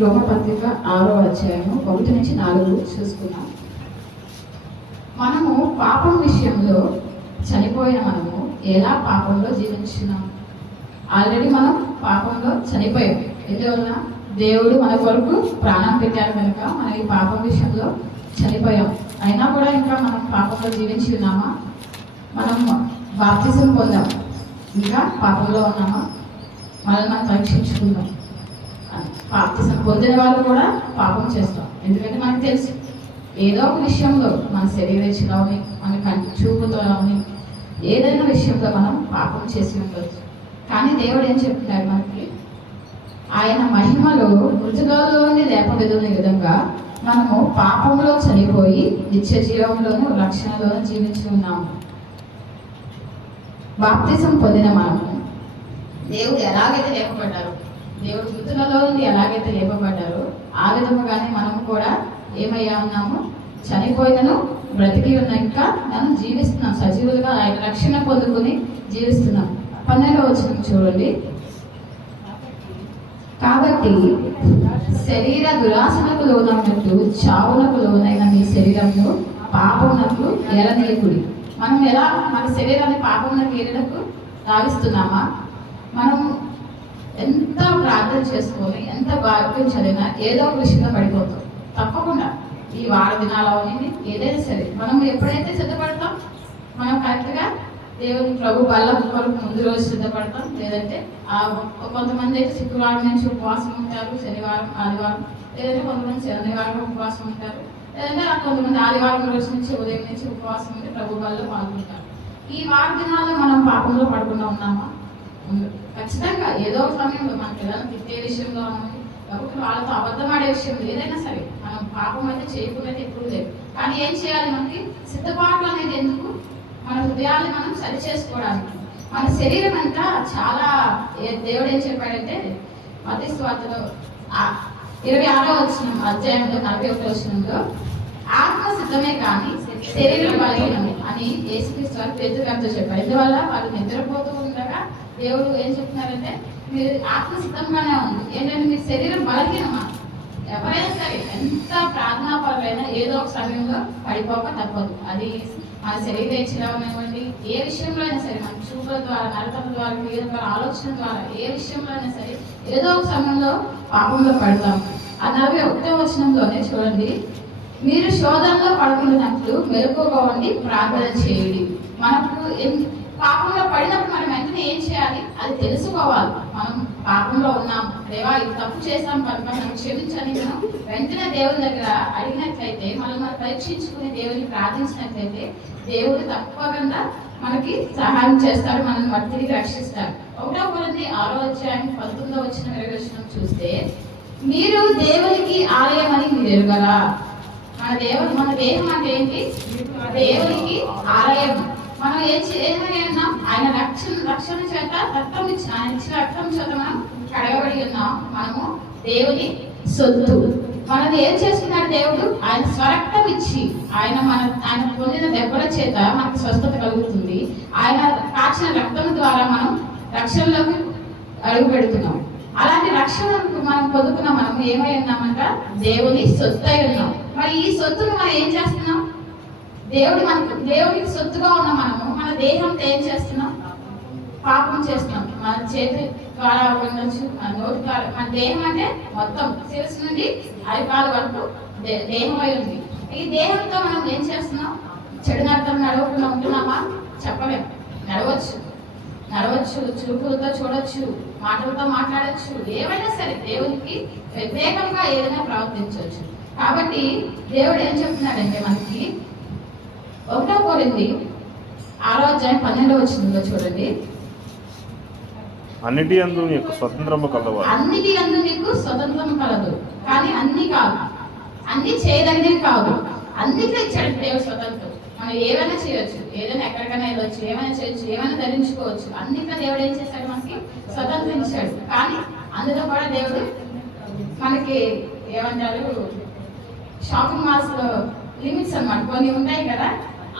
రోమపత్రిక ఆరో అధ్యాయము ఒకటి నుంచి నాలుగు చూసుకున్నాం మనము పాపం విషయంలో చనిపోయిన మనము ఎలా పాపంలో జీవించున్నాం ఆల్రెడీ మనం పాపంలో చనిపోయాం. ఎందువలన దేవుడు మన కొరకు ప్రాణం పెట్టాడు కనుక మనం ఈ పాపం విషయంలో చనిపోయాం. అయినా కూడా ఇంకా మనం పాపంలో జీవించి ఉన్నామా? మనం బాప్తిజం పొందాం. ఇంకా పాపంలో ఉన్నామా? మనల్ని మనం పరీక్షించుకుందాం. బాప్తిజం పొందిన వాళ్ళు కూడా పాపం చేస్తాం. ఎందుకంటే మనకు తెలుసు ఏదో ఒక విషయంలో మన శరీరేచ్ఛలోని మన కంటి చూపుతోని ఏదైనా విషయంలో మనం పాపం చేసి ఉండవచ్చు కానీ దేవుడు ఏం చెప్తున్నారు మనకి? ఆయన మహిమలో మృతులోని లేపబెదిన విధంగా మనము పాపంలో చనిపోయి నిత్య జీవంలోనూ రక్షణలోనూ జీవించి ఉన్నాము. బాప్తిజం పొందిన మనము దేవుడు ఎలాగైతే లేపబడ్డారు దేవుడు మృతులలో నుండి ఎలాగైతే లేపబడ్డారో ఆ విధముగానే మనము కూడా ఏమయ్యా ఉన్నాము? చనిపోయినను బ్రతికి ఉన్న ఇంకా మనం జీవిస్తున్నాం. సజీవులుగా ఆయన రక్షణ పొందుకుని జీవిస్తున్నాం. పన్నెండవ వచ్చిన చూడండి. కాబట్టి శరీర దురాసనకు లోనైనట్లు చావునకు లోనైన మీ శరీరంలో పాపమునకు ఎరనీయకుడి మనం ఎలా మన శరీరాన్ని పాపమునకు ఏరినకు రావిస్తున్నామా? మనం ఎంత ప్రార్థన చేసుకొని ఎంత వాక్యం చదివినా ఏదో ఒక విషయంలో పడిపోతాం. తప్పకుండా. ఈ వార దినాలు అవన్నీ ఏదైనా సరే. మనం ఎప్పుడైతే సిద్ధపడతాం మనం కరెక్ట్గా దేవుని ప్రభు బల్ల కొరకు ముందు రోజు సిద్ధపడతాం. లేదంటే ఆ కొంతమంది అయితే శుక్రవారం నుంచి ఉపవాసం ఉంటారు శనివారం ఆదివారం. లేదంటే కొంతమంది శనివారం ఉపవాసం ఉంటారు. లేదంటే కొంతమంది ఆదివారం రోజు నుంచి ఉదయం నుంచి ఉపవాసం ఉంటే ప్రభు బల్ల పాల్గొంటారు. ఈ వార దినాల్లో మనం పాపంలో పడకుండా ఉన్నామా? ఖచ్చితంగా ఏదో ఒక సమయంలో మనకి ఏదైనా తిట్టే విషయంలో కాబట్టి వాళ్ళతో అబద్ధం ఆడే విషయం ఏదైనా సరే మనం పాపం అయితే చేయకుండా ఎప్పుడు లేదు. కానీ ఏం చేయాలి మనకి? సిద్ధపాటు అనేది ఎందుకు? మన హృదయాన్ని మనం సరి చేసుకోవడానికి. మన శరీరం అంతా చాలా దేవుడు ఏం చెప్పాడంటే మత స్వాతలో ఇరవై ఆరో వచ్చిన అధ్యాయంలో నలభై ఒకటో వచ్చినంలో ఆత్మ సిద్ధమే కానీ శరీరం బలహీనం అని యేసుక్రీస్తు వారు పేతురు చెప్పారు. ఇందువల్ల వాళ్ళు నిద్రపోతూ ఉండగా దేవుడు ఏం చెప్తున్నారంటే మీరు ఆత్మసిద్ధంగానే ఉంది ఏంటంటే మీ శరీరం బలహీనమా ఎవరైనా సరే ఎంత ప్రార్థనాపరులైనా ఏదో ఒక సమయంలో పడిపోక తప్పదు. అది మన శరీర ఇవ్వండి ఏ విషయంలో అయినా సరే మన చూపుల ద్వారా నడతల ద్వారా క్రియల ద్వారా ఆలోచన ద్వారా ఏ విషయంలో అయినా సరే ఏదో ఒక సమయంలో పాపంలో పడతాం ఆ నలభై ఒకటో వచనంలోనే చూడండి మీరు శోధనలో పడుకున్నట్లు మెలకుగా ఉండి ప్రార్థన చేయండి. మనకు పాపంలో పడినప్పుడు మనం వెంటనే ఏం చేయాలి? అది తెలుసుకోవాలి. మనం పాపంలో ఉన్నాం. దేవా ఇది తప్పు చేసాం కనుక మనం క్షమించని మనం వెంటనే దేవుని దగ్గర అడిగినట్లయితే మనం మనం పరీక్షించుకుని దేవుని ప్రార్థించినట్లయితే దేవుడు తప్పకుండా మనకి సహాయం చేస్తాడు. మనల్ని మట్టిని తిరిగి రక్షిస్తాడు. ఒకటో కొరింది ఆరో అధ్యాయం పంతొమ్మిదో వచ్చిన నిర్వచనం చూస్తే మీరు దేవునికి ఆలయం అని మీరు ఎరుగరా? మన దేవుడు మన దేహం అంటే ఏంటి దేవునికి ఆలయం. మనం ఏం చే- ఉన్నాం ఆయన రక్షణ రక్షణ చేత రక్తం ఇచ్చిన ఆయన ఇచ్చిన రక్తం చేత మనం కడగబడి ఉన్నాం. మనము దేవుని సొత్తు. మనం ఏం చేస్తున్నాడు దేవుడు? ఆయన స్వరక్తం ఇచ్చి ఆయన మన ఆయన పొందిన దెబ్బల చేత మనకు స్వస్థత కలుగుతుంది. ఆయన కాచిన రక్తం ద్వారా మనం రక్షణలోకి అడుగు పెడుతున్నాం. అలాంటి రక్షణను మనం పొందుకున్నాం మనం ఏమై ఉన్నామంట? దేవుని సొత్తు అయి ఉన్నాం. మరి ఈ సొత్తును మనం ఏం చేస్తున్నాం? దేవుడు మనకు దేవునికి సొత్తుగా ఉన్న మనము మన దేహంతో ఏం చేస్తున్నాం? పాపం చేస్తున్నాం. మన చేతి ద్వారా ఉండొచ్చు మన నోటి ద్వారా. మన దేహం అంటే మొత్తం శిరస్సు నుండి అరికాలు వరకు దేహం అయి ఉంది. ఈ దేహంతో మనం ఏం చేస్తున్నాం? చెడు నడతం నడవకుండా ఉంటున్నామా? చెప్పలేము నడవచ్చు. నడవచ్చు చూపులతో చూడొచ్చు. మాటలతో మాట్లాడొచ్చు. ఏమైనా సరే దేవునికి వ్యతిరేకంగా ఏదైనా ప్రవర్తించవచ్చు కాబట్టి దేవుడు ఏం చెప్తున్నాడంటే మనకి ఒకటో కోరింది ఆరో అధ్యాయం పన్నెండో వచ్చిందో చూడండి. అన్నిటి అందు నీ యొక్క స్వతంత్రము కలవాలి అన్నిటి అందు నీకు స్వతంత్రం కలదు. కానీ అన్ని కాదు. అన్ని చేయదగినవి కాదు. అన్నిటిలో ఇచ్చాడు దేవుడు స్వతంత్రం. మనం ఏమైనా చేయొచ్చు. ఏదైనా ఎక్కడికైనా వెళ్ళొచ్చు. ఏమైనా చేయొచ్చు. ఏమైనా ధరించుకోవచ్చు. అన్నిట్లో దేవుడు ఏం చేశాడు మనకి? స్వతంత్రం కానీ అందులో కూడా దేవుడు మనకి ఏమంటారు షాపింగ్ మాల్స్లో లిమిట్స్ అన్నమాట. కొన్ని ఉంటాయి కదా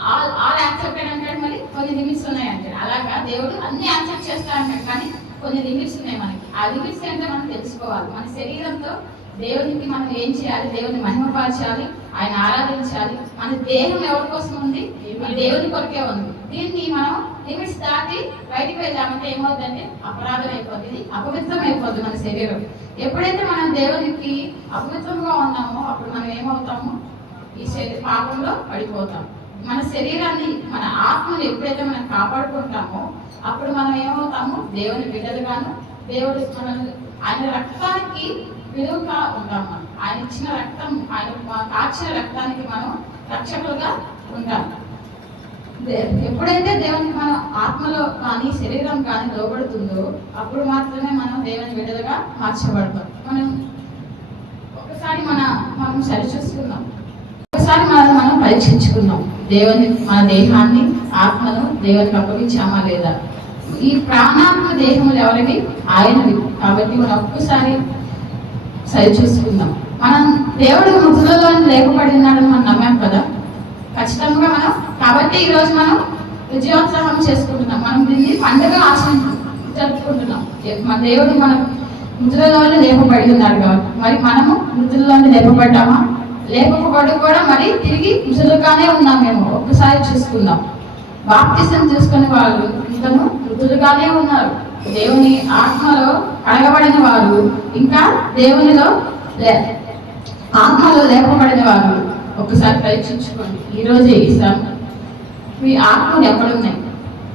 ఆల్ ఆల్ యాక్సెప్టెడ్ అంటాడు మరి కొన్ని లిమిట్స్ ఉన్నాయి అంటాడు. అలాగా దేవుడు అన్ని యాక్సెప్ట్ చేస్తా అంటాడు. కానీ కొన్ని లిమిట్స్ ఉన్నాయి మనకి. ఆ లిమిట్స్ ఏంటో మనం తెలుసుకోవాలి. మన శరీరంతో దేవునికి మనం ఏం చేయాలి? దేవుని మహిమపరచాలి. ఆయన ఆరాధించాలి. మన దేహం ఎవరి కోసం ఉంది? మన దేవుని కొరకే ఉంది. దీన్ని మనం లిమిట్స్ దాటి బయటికి వెళ్ళామంటే ఏమవుతుందంటే అపరాధం అయిపోతుంది అపవిత్రం అయిపోద్ది మన శరీరం. ఎప్పుడైతే మనం దేవునికి అపవిత్రంగా ఉన్నామో అప్పుడు మనం ఏమవుతాము? ఈ శరీర పాపంలో పడిపోతాం మన శరీరాన్ని మన ఆత్మను ఎప్పుడైతే మనం కాపాడుకుంటామో అప్పుడు మనం ఏమవుతాము? దేవుని బిడ్డలుగాను దేవుడు మనల్ని ఆయన రక్తానికి విలువగా ఉంటాం మనం. ఆయన ఇచ్చిన రక్తం ఆయన కాచిన రక్తానికి మనం రక్షకులుగా ఉంటాం దే- ఎప్పుడైతే దేవునికి మనం ఆత్మలో కానీ శరీరం కానీ లోబడుతుందో అప్పుడు మాత్రమే మనం దేవుని విడుదలగా మార్చబడతాం. మనం ఒకసారి మన మనం సరిచూసుకుందాం ఒకసారి మనం మనం పరీక్షించుకుందాం దేవుని మన దేహాన్ని ఆత్మను దేవునికి అప్పగించామా లేదా? ఈ ప్రాణాత్మ దేహములు ఎవరివి? ఆయనవి. కాబట్టి మనం ఒక్కసారి సరి చూసుకుందాం. మనం దేవుడు మృతులలో లేపబడినాడని మనం నమ్మాం కదా? ఖచ్చితంగా మనం కాబట్టి ఈరోజు మనం విజయోత్సవం చేసుకుంటున్నాం. మనం దీన్ని పండుగ ఆచరణ జరుపుకుంటున్నాం. మన దేవుడు మన మృతులలోనే లేపబడి ఉన్నాడు కాబట్టి. మరి మనము మృతులలోనే లేపబడ్డామా? లేపబడి కూడా మరి తిరిగి మృతులుగానే ఉన్నాం మేము ఒక్కసారి చూసుకుందాం. బాప్తిసం తీసుకునే వాళ్ళు ఇంకను మృతులుగానే ఉన్నారు. దేవుని ఆత్మలో కడగబడిన వారు ఇంకా దేవునిలో లే- ఆత్మలో లేపబడిన వారు ఒకసారి పరీక్షించుకోండి. ఈ రోజే ఇస్తాం మీ ఆత్మలు ఎక్కడున్నాయి?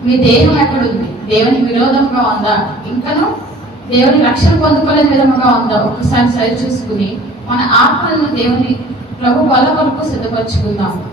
మీ దేహం ఎక్కడుంది? దేవుని విరోధంగా ఉందా? ఇంకను దేవుని రక్షణ పొందుకోలేని విధముగా ఉందా? ఒకసారి సరి చూసుకుని మన ఆత్మలను దేవుని ప్రభు బల కొరకు సిద్ధపరచుకుందాం.